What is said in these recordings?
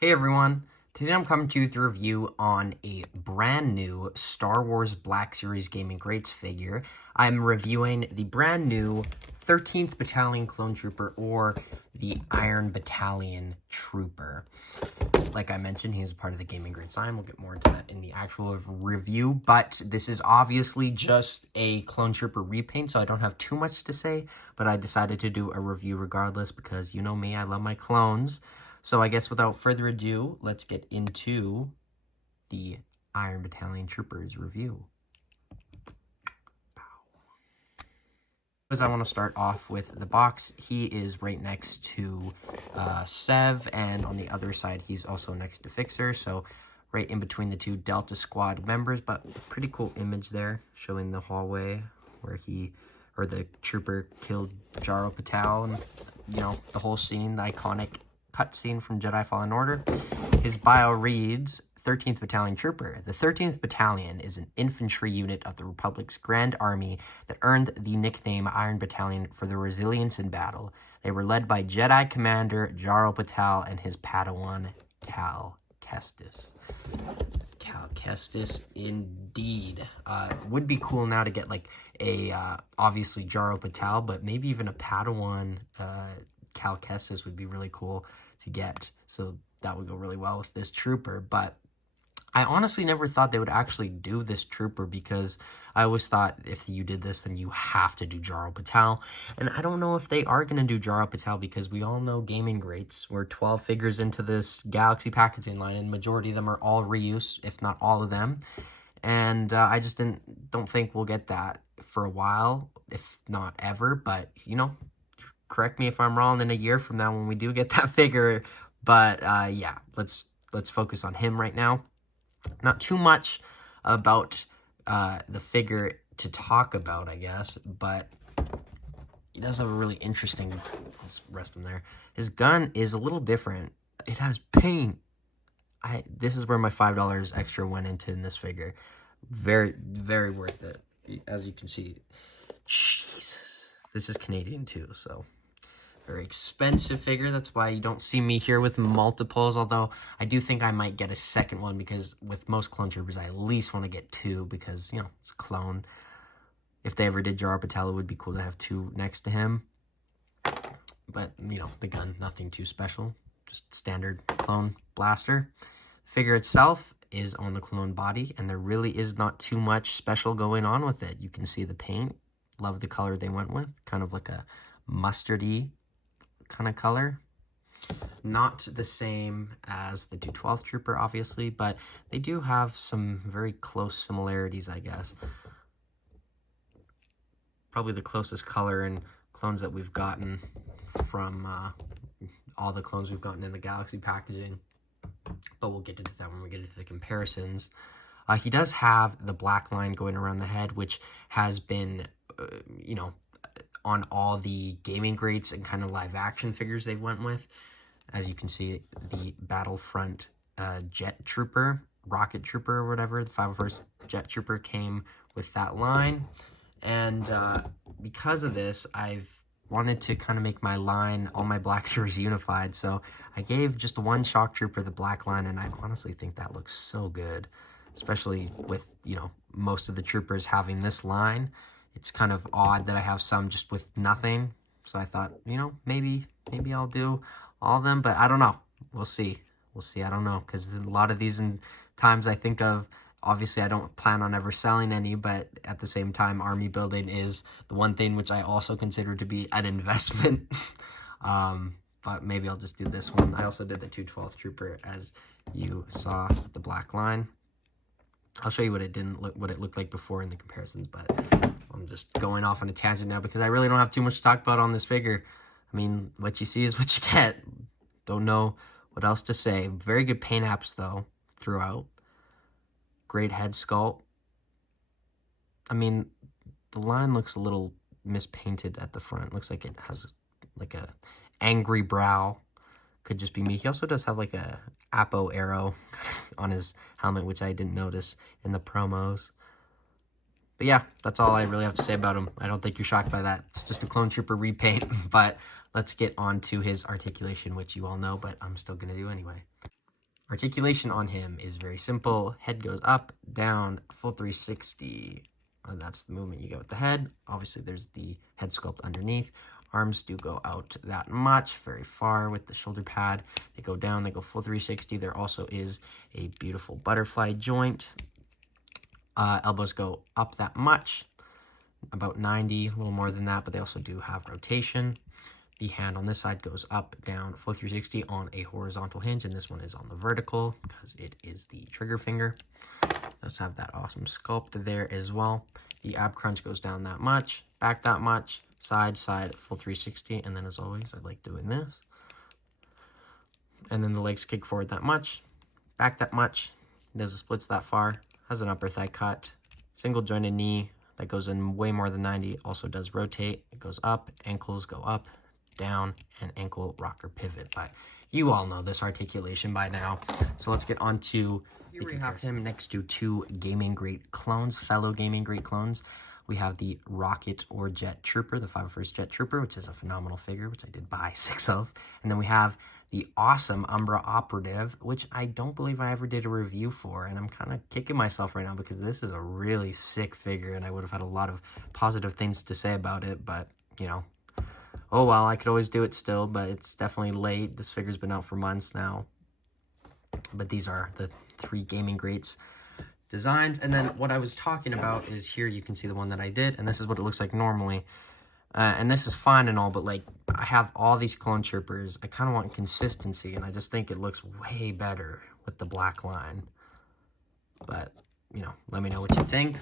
Hey everyone, today I'm coming to you with a review on a brand new Star Wars Black Series Gaming Greats figure. I'm reviewing the brand new 13th Battalion Clone Trooper, or the Iron Battalion Trooper. Like I mentioned, he is a part of the Gaming Greats line. We'll get more into that in the actual review, but this is obviously just a Clone Trooper repaint, so I don't have too much to say, but I decided to do a review regardless because you know me, I love my clones. So I guess without further ado, let's get into the Iron Battalion Troopers review. As I want to start off with the box, he is right next to Sev, and on the other side, he's also next to Fixer, so right in between the two Delta Squad members, but pretty cool image there, showing the hallway where the trooper killed Jaro Patel, and, you know, the whole scene, the iconic cutscene from Jedi Fallen Order. His bio reads, 13th Battalion Trooper. The 13th Battalion is an infantry unit of the Republic's Grand Army that earned the nickname Iron Battalion for their resilience in battle. They were led by Jedi Commander Jaro Patel and his Padawan, Cal Kestis. Cal Kestis, indeed. Would be cool now to get like a, obviously Jaro Patel, but maybe even a Padawan Cal Kestis would be really cool to get. So that would go really well with this trooper. But I honestly never thought they would actually do this trooper, because I always thought if you did this, then you have to do Jaro Patel. And I don't know if they are going to do Jaro Patel, because we all know Gaming Greats. We're 12 figures into this Galaxy packaging line, and majority of them are all reuse, if not all of them. And I just don't think we'll get that for a while, if not ever. But, you know, correct me if I'm wrong in a year from now when we do get that figure. But yeah, let's focus on him right now. Not too much about the figure to talk about, I guess, but he does have a really interesting, let's rest him there. His gun is a little different. It has paint. This is where my $5 extra went into in this figure. Very, very worth it. As you can see, Jesus, this is Canadian too, so very expensive figure. That's why you don't see me here with multiples, although I do think I might get a second one, because with most Clone Troopers, I at least want to get two, because, you know, it's a clone. If they ever did Jaro Patel, it would be cool to have two next to him. But, you know, the gun, nothing too special. Just standard clone blaster. The figure itself is on the clone body, and there really is not too much special going on with it. You can see the paint. Love the color they went with. Kind of like a mustardy kind of color. Not the same as the 212th Trooper, obviously, but they do have some very close similarities, I guess. Probably the closest color in clones that we've gotten from all the clones we've gotten in the Galaxy packaging. But we'll get into that when we get into the comparisons. He does have the black line going around the head, which has been, you know, on all the Gaming Greats and kind of live action figures they went with. As you can see, the Battlefront Jet Trooper, Rocket Trooper, or whatever, the 501st Jet Trooper came with that line. And because of this, I've wanted to kind of make my line, all my Black Series unified. So I gave just one Shock Trooper the black line, and I honestly think that looks so good, especially with, you know, most of the troopers having this line. It's kind of odd that I have some just with nothing. So I thought, you know, maybe I'll do all of them, but I don't know. We'll see. We'll see. I don't know, because a lot of these in times I think of, obviously I don't plan on ever selling any, but at the same time, army building is the one thing which I also consider to be an investment. But maybe I'll just do this one. I also did the 212th Trooper, as you saw with the black line. I'll show you what it looked like before in the comparisons, but I'm just going off on a tangent now because I really don't have too much to talk about on this figure. I mean, what you see is what you get. Don't know what else to say. Very good paint apps, though, throughout. Great head sculpt. I mean, the line looks a little mispainted at the front. Looks like it has like a angry brow. Could just be me. He also does have like a Apo arrow on his helmet, which I didn't notice in the promos. But yeah, that's all I really have to say about him. I don't think you're shocked by that. It's just a Clone Trooper repaint. But let's get on to his articulation, which you all know, but I'm still going to do anyway. Articulation on him is very simple. Head goes up, down, full 360. And that's the movement you get with the head. Obviously, there's the head sculpt underneath. Arms do go out that much, very far with the shoulder pad. They go down, they go full 360. There also is a beautiful butterfly joint. Elbows go up that much, about 90, a little more than that, but they also do have rotation. The hand on this side goes up, down, full 360 on a horizontal hinge, and this one is on the vertical because it is the trigger finger. Does have that awesome sculpt there as well. The ab crunch goes down that much, back that much, side, full 360, and then as always, I like doing this. And then the legs kick forward that much, back that much, does the splits that far, has an upper thigh cut, single jointed knee that goes in way more than 90, also does rotate, it goes up, ankles go up, down, and ankle rocker pivot. But you all know this articulation by now. So let's get on to, here we have him next to two gaming great clones, fellow gaming great clones. We have the Rocket or Jet Trooper, the 501st Jet Trooper, which is a phenomenal figure, which I did buy 6 of. And then we have the awesome Umbra Operative, which I don't believe I ever did a review for, and I'm kind of kicking myself right now because this is a really sick figure, and I would have had a lot of positive things to say about it, but, you know, oh well, I could always do it still, but it's definitely late. This figure's been out for months now. But these are the 3 gaming greats designs. And then what I was talking about is here you can see the one that I did, and this is what it looks like normally. And this is fine and all, but like I have all these clone troopers. I kind of want consistency, and I just think it looks way better with the black line. But, you know, let me know what you think.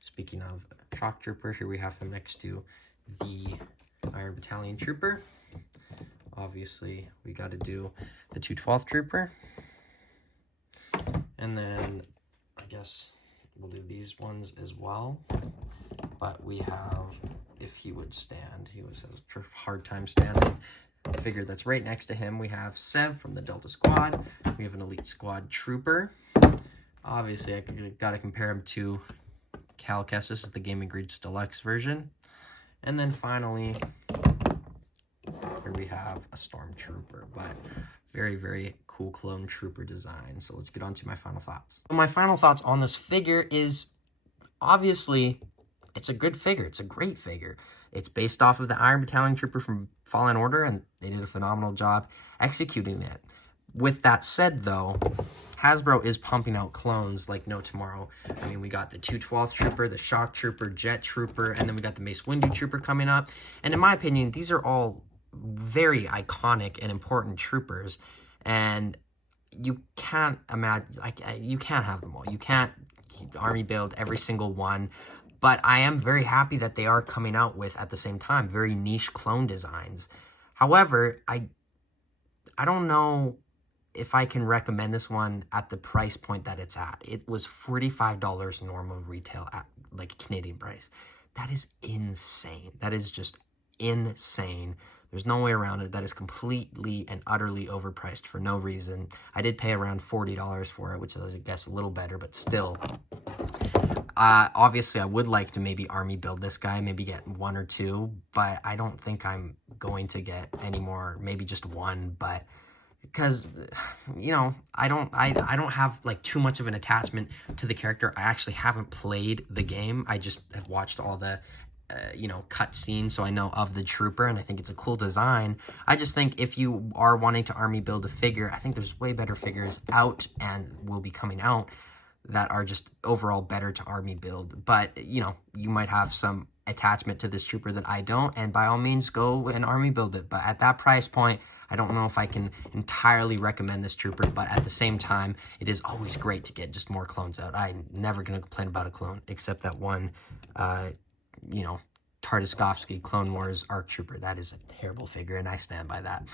Speaking of shock trooper, here we have him next to the Iron Battalion Trooper. Obviously, we got to do the 212th Trooper. And then, I guess, we'll do these ones as well. But we have, if he would stand, he has a hard time standing. The figure that's right next to him, we have Sev from the Delta Squad. We have an Elite Squad Trooper. Obviously, I got to compare him to Cal Kestis, this is the Gaming Greats Deluxe version. And then finally, here we have a Stormtrooper, but very, very cool clone trooper design. So let's get on to my final thoughts. My final thoughts on this figure is, obviously, it's a good figure. It's a great figure. It's based off of the Iron Battalion Trooper from Fallen Order, and they did a phenomenal job executing it. With that said, though, Hasbro is pumping out clones like no tomorrow. I mean, we got the 212th Trooper, the Shock Trooper, Jet Trooper, and then we got the Mace Windu Trooper coming up. And in my opinion, these are all very iconic and important troopers. And you can't imagine, like, you can't have them all. You can't army build every single one. But I am very happy that they are coming out with, at the same time, very niche clone designs. However, I don't know if I can recommend this one at the price point that it's at. It was $45 normal retail at, like, Canadian price. That is insane. That is just insane. There's no way around it. That is completely and utterly overpriced for no reason. I did pay around $40 for it, which is, I guess, a little better, but still. Obviously, I would like to maybe army build this guy, maybe get 1 or 2, but I don't think I'm going to get any more, maybe just 1, but because, you know, I don't have like too much of an attachment to the character. I actually haven't played the game. I just have watched all the you know, cut scenes, so I know of the trooper, and I think it's a cool design. I just think if you are wanting to army build a figure, I think there's way better figures out and will be coming out that are just overall better to army build. But, you know, you might have some attachment to this trooper that I don't, and by all means go and army build it. But at that price point, I don't know if I can entirely recommend this trooper, but at the same time, it is always great to get just more clones out. I'm never going to complain about a clone, except that one, you know, Tartakovsky Clone Wars ARC Trooper. That is a terrible figure, and I stand by that.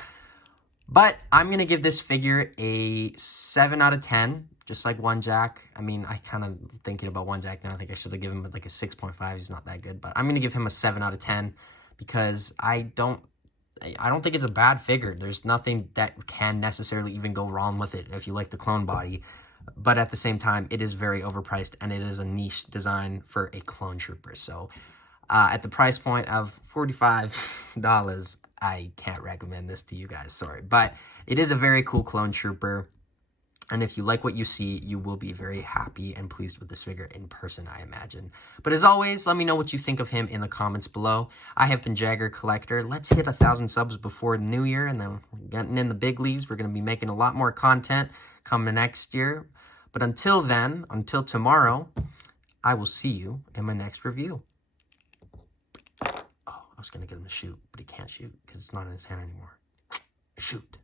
But I'm going to give this figure a 7 out of 10, just like One Jack. I mean, I kind of thinking about One Jack now. I think I should have given him like a 6.5. He's not that good, but I'm going to give him a 7 out of 10 because I don't think it's a bad figure. There's nothing that can necessarily even go wrong with it if you like the clone body. But at the same time, it is very overpriced, and it is a niche design for a clone trooper. So at the price point of $45, I can't recommend this to you guys. Sorry. But it is a very cool clone trooper. And if you like what you see, you will be very happy and pleased with this figure in person, I imagine. But as always, let me know what you think of him in the comments below. I have been Jagger Collector. Let's hit 1,000 subs before the new year, and then we're getting in the big leagues. We're going to be making a lot more content coming next year. But until then, until tomorrow, I will see you in my next review. Oh, I was going to get him to shoot, but he can't shoot because it's not in his hand anymore. Shoot.